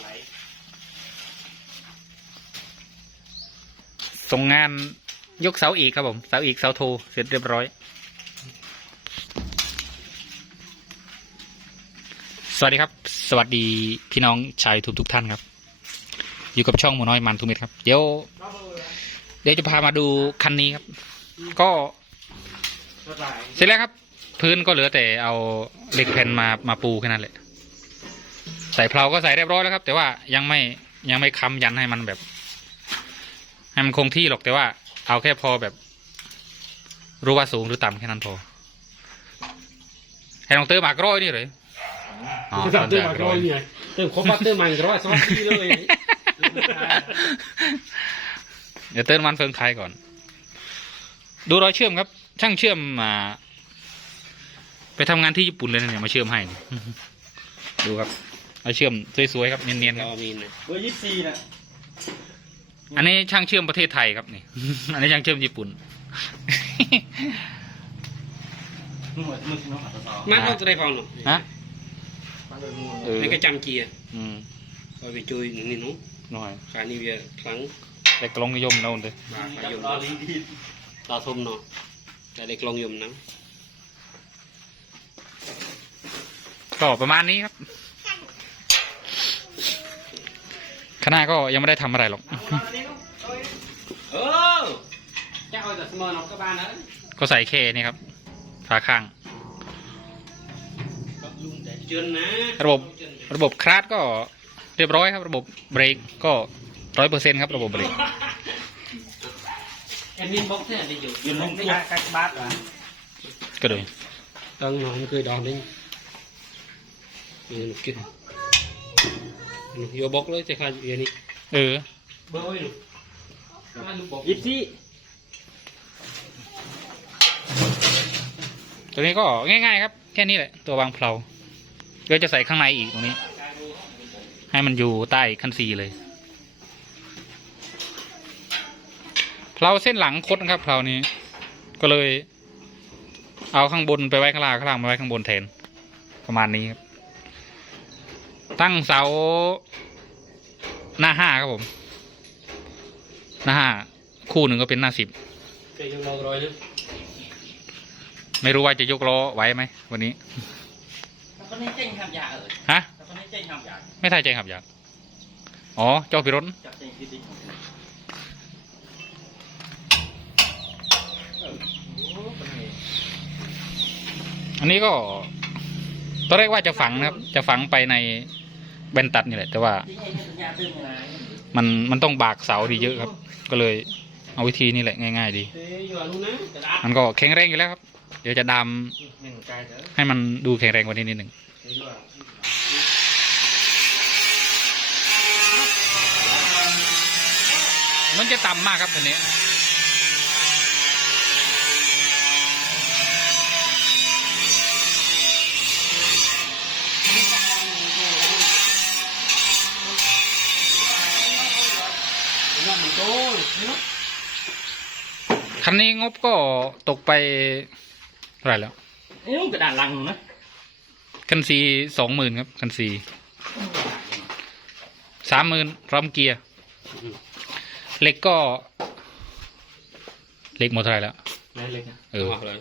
ไหลส่งงานยกเสาอีกครับผมเสาอีกเสาโทเสร็จเรียบร้อย สวัสดีครับ สวัสดีพี่น้องชาวทุกทุกท่านครับ อยู่กับช่องหมูน้อยมันทุเม็ดครับ เดี๋ยว เดี๋ยวจะพามาดูคันนี้ครับ ก็ เสร็จแล้วครับ พื้นก็เหลือแต่เอาเหล็กแผ่นมามาปูแค่นั้นแหละ ใส่เพลาก็ใส่เรียบร้อยแล้วครับ แต่ว่ายังไม่ยังไม่ค้ำยันให้มันแบบ ให้มันคงที่หรอกแต่ว่า เอาแค่พอแบบ รู้ว่าสูงหรือต่ำแค่นั้นพอให้น้องเติมหมากร้อยนี่เลยอ๋อเติมมาร้อยเนี่ยเติมครบว่าเติมมาอีกร้อยสองทีเลยเดี๋ยวเติมมันเฟืองไทยก่อน ดูรอยเชื่อมครับ ช่างเชื่อมมาไปทำงานที่ญี่ปุ่นเลยนะเนี่ยมาเชื่อมให้นี่ดูครับ เอาเชื่อมสวยๆครับเนียนๆครับก็มีนะเบอร์ยี่สี่น่ะอันนี้ช่างเชื่อมประเทศไทยครับนี่ อันนี้ช่างเชื่อมญี่ปุ่นหมดมึกน้องอัตตอมันก็จะได้ฟังหรอฮะมันเลยมัวเออนี่ก็จำเกียร์อืมก็ไปจุยหนึ่งนี่นู้หน่อยขานี่เวียครั้งแต่กลองนิยมนะคนเด้อมาขายมรอลิงดีต่อทมเนาะแต่ได้กลองยมนะก็ประมาณนี้ครับ คณะก็ยังไม่ได้ทำอะไรหรอก เออจะเอาแต่สมอลก็บ้านนะก็ใส่แค่นี้ครับฝาข้างลุงแต่เจือนนะระบบระบบคลาสก็เรียบร้อยครับ ระบบเบรกก็ร้อยเปอร์เซ็นต์ครับระบบเบรกแอดมินบ็อกซ์เนี่ยได้อยู่ยืนลงที่กักบาสอะก็เลยตั้งนอนเคยดองดิ้งนี่หนูกินหนู โยบ็อกเลยจะขาดอยู่นี่เออเบอร์ไว้หนูมาลูกบอกยี่สี่ตัวนี้ก็ง่ายๆครับ แค่นี้แหละ ตัววางเพลาก็จะใส่ข้างในอีกตรงนี้ ให้มันอยู่ใต้คันซีเลยเพลาเส้นหลังคดนะครับเพลานี้ ก็เลย เอาข้างบนไปไว้ข้างล่างข้างล่างมาไว้ข้างบนแทน ประมาณนี้ครับ ตั้งเสาหน้าห้าครับผม หน้าห้าคู่หนึ่งก็เป็นหน้าสิบเคยยังลองร้อยนะไม่รู้ว่าจะยกล้อไหวไหมวันนี้ถ้าคนนี้เจ๊งทำยาเออฮะถ้าคนนี้เจ๊งทำยาไม่ทายใจขับอยากอ๋อเจ้าพิรนจับเจ๊งที่ดิอันนี้ก็ตอนแรกว่าจะฝังนะครับ จะฝังไปใน แบนตัดนี่แหละ แต่ว่า มันมันต้องบากเสาดีเยอะครับ ก็เลยเอาวิธีนี่แหละง่าย ๆ ดี มันก็แข็งแรงอยู่แล้วครับ เดี๋ยวจะดามให้มันดูแข็งแรงกว่านี้นิดหนึ่งมันจะต่ำมากครับทีนี้ คันนี้งบก็ตกไปเท่าไหร่แล้วเอ้ยกระดาษลังนะคันซีสองหมื่นครับ คันซีสามหมื่นพร้อมเกียร์เหล็กก็เหล็กหมดเท่าไหร่แล้วได้เลยนะเออเลย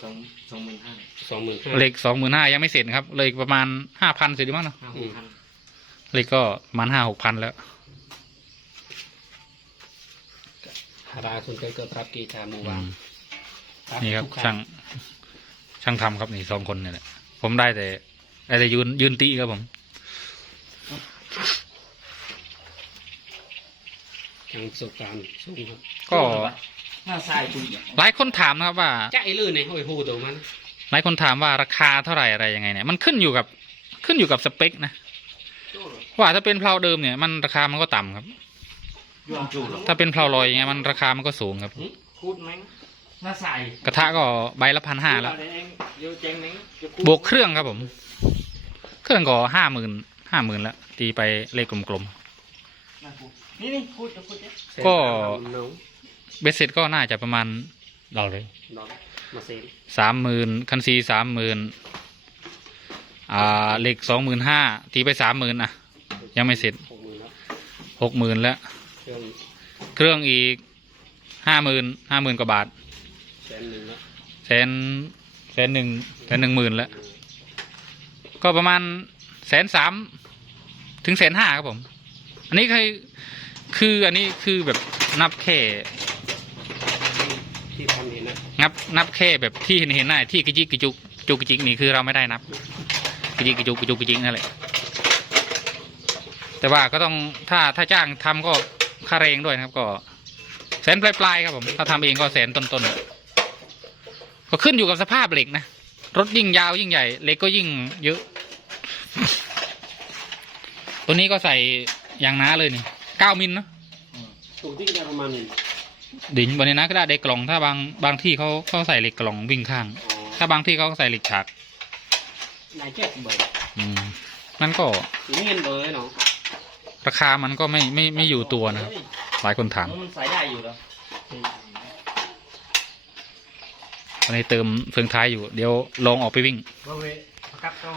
สองสองหมื่นห้าสองหมื่นห้าเหล็กสองหมื่นห้ายังไม่เสร็จครับเหล็กประมาณห้าพันเสร็จหรือมั้งเนาะห้าหกพันเหล็กก็ประมาณห้าหกพันแล้ว ราคุณเคยเกิดปรับกีชามูวานี่ครับช่างช่างทำครับนี่สองคนเนี่ยแหละผมได้แต่ได้แต่ยืนยืนตีครับผมทางประสบการณ์สูงครับก็หน้าทรายคุณหลายคนถามนะครับว่าจ้าไอ้ลื่นในห้อยหูตัวมันหลายคนถามว่าราคาเท่าไหร่อะไรยังไงเนี่ยมันขึ้นอยู่กับขึ้นอยู่กับสเปคนะว่าถ้าเป็นเพลาเดิมเนี่ยมันราคามันก็ต่ำครับยอมจูหรอ ถ้าเป็นเพลาลอยอย่างเงี้ยมันราคามันก็สูงครับ คูดไหมหน้าทรายกระทะก็ใบละพันห้าแล้วเองเดี๋ยวเจ๊งนึงบวกเครื่องครับผม เครื่องก็ห้าหมื่นห้าหมื่นแล้วตีไปเลขกลมนี่นี่คูดจะคูดเนี่ยก็น้องๆเบสเซ็ตก็น่าจะประมาณเราเลยดอกมาเซ็นสามหมื่นคันซีสามหมื่นอ่าเหล็กสองหมื่นห้าตีไปสามหมื่นอะ ยังไม่เสร็จ หกหมื่นแล้วหกหมื่นแล้ว เครื่องเครื่องอีกห้าหมื่นห้าหมื่นกว่าบาทแสนหนึ่งแล้วแสนแสนหนึ่งแสนหนึ่งหมื่นแล้วก็ประมาณแสนสามถึงแสนห้าครับผม อันนี้คือคืออันนี้คือแบบนับแค่ที่ทำเห็นนะนับนับแค่แบบที่เห็นเห็นหน้าที่กระจิกกระจุกจุกกระจิกนี่คือเราไม่ได้นับกระจิกกระจุกกระจุกกระจิกนั่นแหละแต่ว่าก็ต้องถ้าถ้าจ้างทำก็ ค่าแรงด้วยนะครับ ก็แสนปลายๆครับผม ถ้าทำเองก็แสนต้นๆก็ขึ้นอยู่กับสภาพเหล็กนะรถยิ่งยาวยิ่งใหญ่เหล็กก็ยิ่งเยอะ ตัวนี้ก็ใส่ยางน้าเลยนี่เก้ามิลเนอะปกติก็ได้ประมาณหนึ่งดิ่งบนนี้นะก็ได้เด็กกล่องถ้าบางบางที่เขาเขาใส่เหล็กกล่องวิ่งข้างอ๋อถ้าบางที่เขาใส่เหล็กฉากนายเจ็ดเบอร์อืมนั่นก็นี่เงินเบอร์เนาะ ราคามันก็ไม่ไม่ไม่อยู่ตัวนะครับหลายคนถามมันใส่ได้อยู่แล้วตอนนี้เติมเฟืองท้ายอยู่เดี๋ยวลองออกไปวิ่งบริเวณกับตรง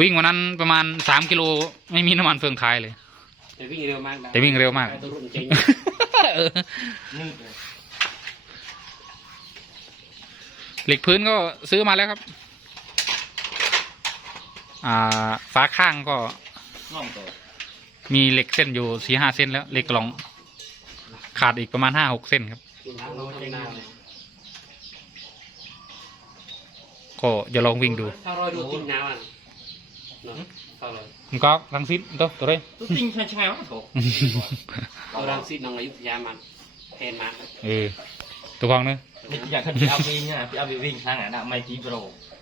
วิ่งวันนั้นประมาณสามกิโลไม่มีน้ำมันเฟืองท้ายเลย แต่วิ่งเร็วมากนะแต่วิ่งเร็วมากตัวรุ่นเจ๋งเออนืดเลยเหล็กพื้นก็ซื้อมาแล้วครับ อ่าฝาข้างก็น่องตัว มีเหล็กเส้นอยู่สี่ห้าเส้นแล้วเหล็กกล่อง ขาดอีกประมาณห้าหกเส้นครับกินน้ำเราเจ๋งหน้าเลยก็จะลองวิ่งดูถ้ารอยดูกินน้ำอะเนาะถ้ารอยมันก็รังซิดตัวตัวเลยตัวจริงใช่ไงวะโถเอารังสิตน้องอยุธยามันแทนมาเออตัวฟังเนอะนี่อยากขึ้นไปเอาวิ่งเนี่ยไปเอาไปวิ่งทางไหนนะไม่จีโปร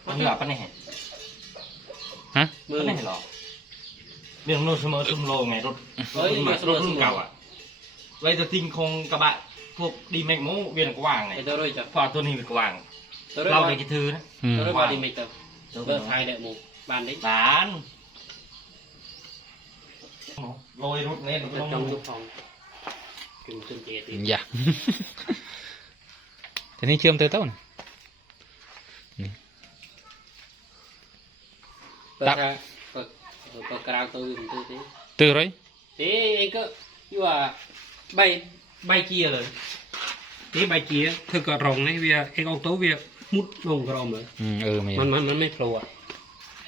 มันเหนือปะเนี่ยฮะมือปะเนี่ยหรอ เรื่องนู้นเสมอตุ้มโลไงรถเฮ้ยรถรถรุ่นเก่าอะไว้ตัวจริงคงกระบะพวกดีแม็กโมเวียนกว้างไงไอ้ตัวรอยจะพอตัวนี้เป็นกว้างตัวรอยเราว่าเลยจะถือนะอืมตัวรอยว่าดีไหมเตอร์เบอร์ไทยเด็กหมูบ้านเด็กบ้านโรยรถเน้นจะจองยุคทองกินจนเจตีอย่าแต่นี่เชื่อมเตอเต้านะเปิดเปิดเปิดกลางตัวอื่นตัวนี้ตื่นเลยเอ้เองก็อยู่ว่าใบใบเกียร์เลยนี่ใบเกียร์เธอก็รองให้เวียเองเอาตัวเวียมุดลงกระรอมเลยอืมเออไม่มันมันมันไม่โผล่อะ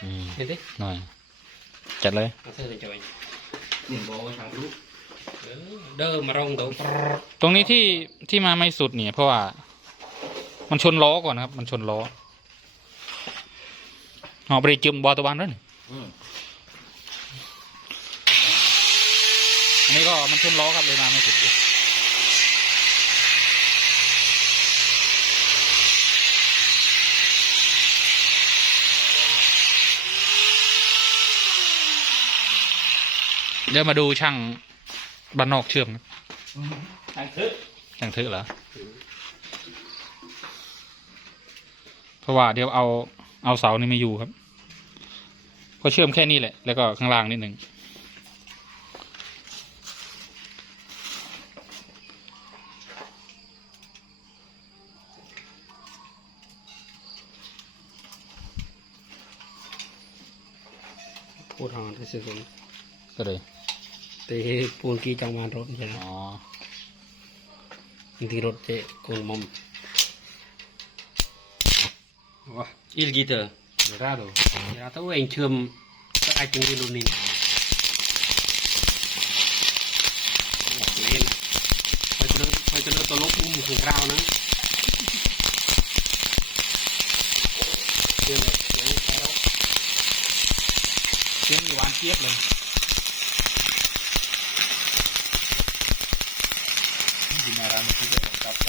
อืมเห็นดิหน่อยจัดเลยเอาเธอจะไปนี่บอกว่าทางลูกเออเดินมารองตัวตรงนี้ที่ที่มาไม่สุดเนี่ยเพราะว่า มันชนล้อก่อนนะครับ มันชนล้อเอาไปจุ่มบอตะวันด้วยนี่ อืมอันนี้ก็มันชนล้อครับเลยมาไม่สุดเดี๋ยวมาดูช่างบ้านนอกเชื่อมครับทางคือช่างเถอะเหรอเพราะว่าเดี๋ยวเอาเอาเสานี่ไม่อยู่ครับก็เชื่อมแค่นี้แหละ แล้วก็ข้างล่างนิดหนึ่ง พูดหอนที่สุดก็เลยแต่ปูนกี้จังหวานรถใช่ไหมอ๋อบางทีรถเจ๊กงมอมว้าอิลกีเตอร์เดี๋ยวได้ดูเดี๋ยวตัวเองเชื่อมก็ไอ้จริงที่รุ่นนี้เล่นคอยจะเลิกคอยจะเลิกตัวลบอุ้มของเรานะเชื่อมเลยเดี๋ยวไปแล้ว เชื่อมอยู่หวานเจี๊ยบเลยยินอะไรม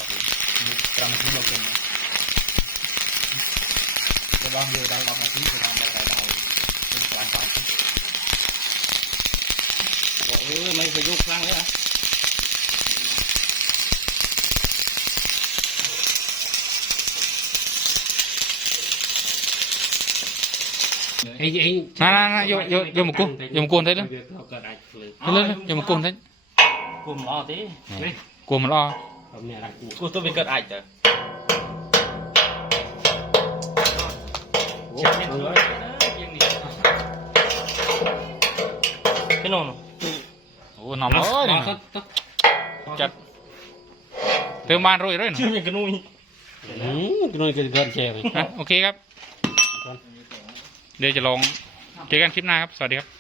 ัน คือจะกับกับมีตรังที่เราเป็นจะบางเดียวได้บางอาทิตย์จะบางได้ได้เป็นกลางกลาง บอกเออไม่เคยยกครั้งเลยอะ ไอ้ไอ้ น่าน่าน่าโยโยโยมกุโยมกุนได้เลย เราก็ได้เลย ได้เลยโยมกุนได้ กลุ่มล้อตี กลัวมันอ้อ ผมเนี่ยรักกู กูตัวเป็นเกิดไอ้เจ้ะ โอ้ เช็ด ย ยัง เอา เล เลย ย ยังนี่ นอน โอ้หนอมเอ้ยนี่ Đó, đó, đó. จัดเติมบานโรยเลยหน่อย ชื่อยังกระนุย Ừ, cái này cái gần chè vậy. นะโอเคครับ เดี๋ยวจะลองเจอกันคลิปหน้าครับ สวัสดีครับ